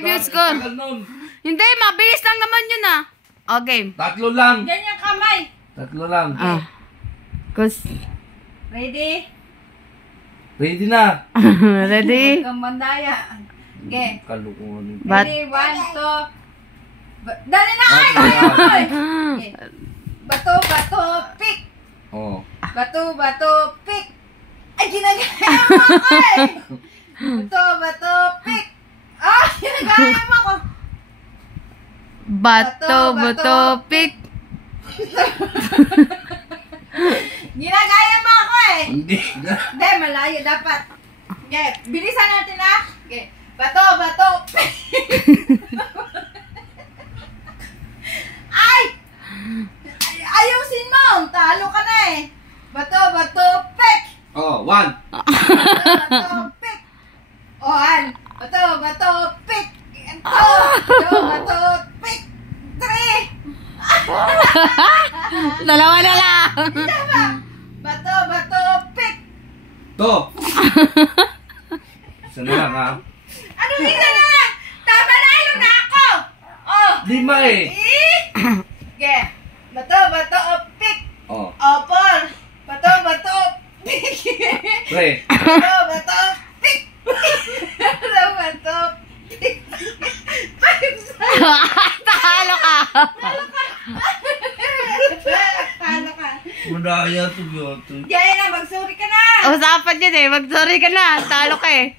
5 years score. Hindi, mabilis lang naman yun ah. Okay. 3 lang. Ganyan kamay. 3 lang. Ready? Ready na. Ready? Huwag kang mandaya. Okay. Kalukuhan. Ready, 1, 2. Dali na ay! Okay. Bato, bato, pick. Oh. Bato, bato, pick. Ay, ginagaya mo ako eh. Bato, bato, pick. Ah, ginagaya mo ako. Bato, bato, pick. Ginagaya mo ako eh. Hindi na. Hindi, malayo dapat. Okay, bilisan natin ha. Okay. Bato, bato, pick. Ay! Ayusin mo. Talo ka na eh. Bato, bato, pick. Oh, 1. Bato, pick. Oh, bato, bato, pick. Bato, bato, pick. 3. Dalawa na lang. Tama. Bato, bato, pick. To. Isa na lang ha. Ano isa na lang? Tama na, ano na ako? Oh. 5 eh. Okay. Bato, bato, pick. Oh. Oh, Paul. Bato, bato, pick. Pre. Bato, bato, pick. Bato, bato, pick. Talo ka. Talo ka. Madaya to byoto. Diyan na, magsuri ka na. Usapan yun eh. Mag-sorry ka na. Talo ka eh.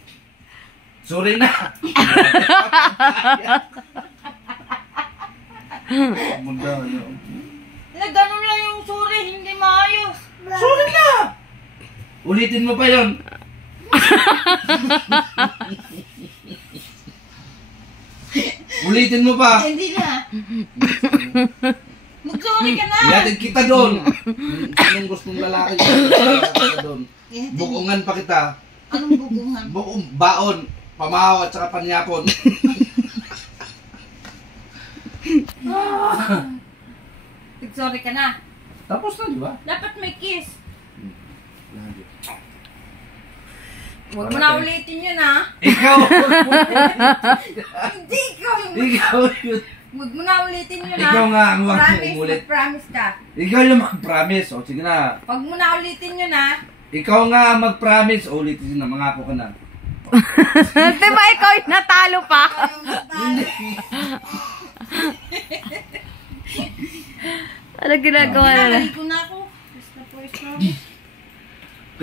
Sorry na. Madaya. Ganun lang yung suri, hindi maayos. Sorry na. Ulitin mo pa yun. Ulitin mo pa. Hindi na. Magsuri ka na. Ihatid kita doon. Anong gustong lalaki kita doon? Bukungan pa kita. Anong bugungan? Baon, pamahaw at saka panyapon. Magsuri ka na. Tapos na, di ba? Dapat may kiss. Huwag mo na ulitin yun ha. Ikaw! Hindi ikaw yung... Ikaw yun. Huwag mo na ulitin yun ha. Ikaw nga ang huwag mo Promise, umulit. mag-promise ka. Ikaw yung mag-promise. O, sige na. Huwag mo na ulitin yun ha. Ikaw nga ang mag-promise. O, ulitin na. Mangako ka na. Diba ikaw yung natalo pa? Ano ginagawa na? Ginagawa ko na ako. Basta po,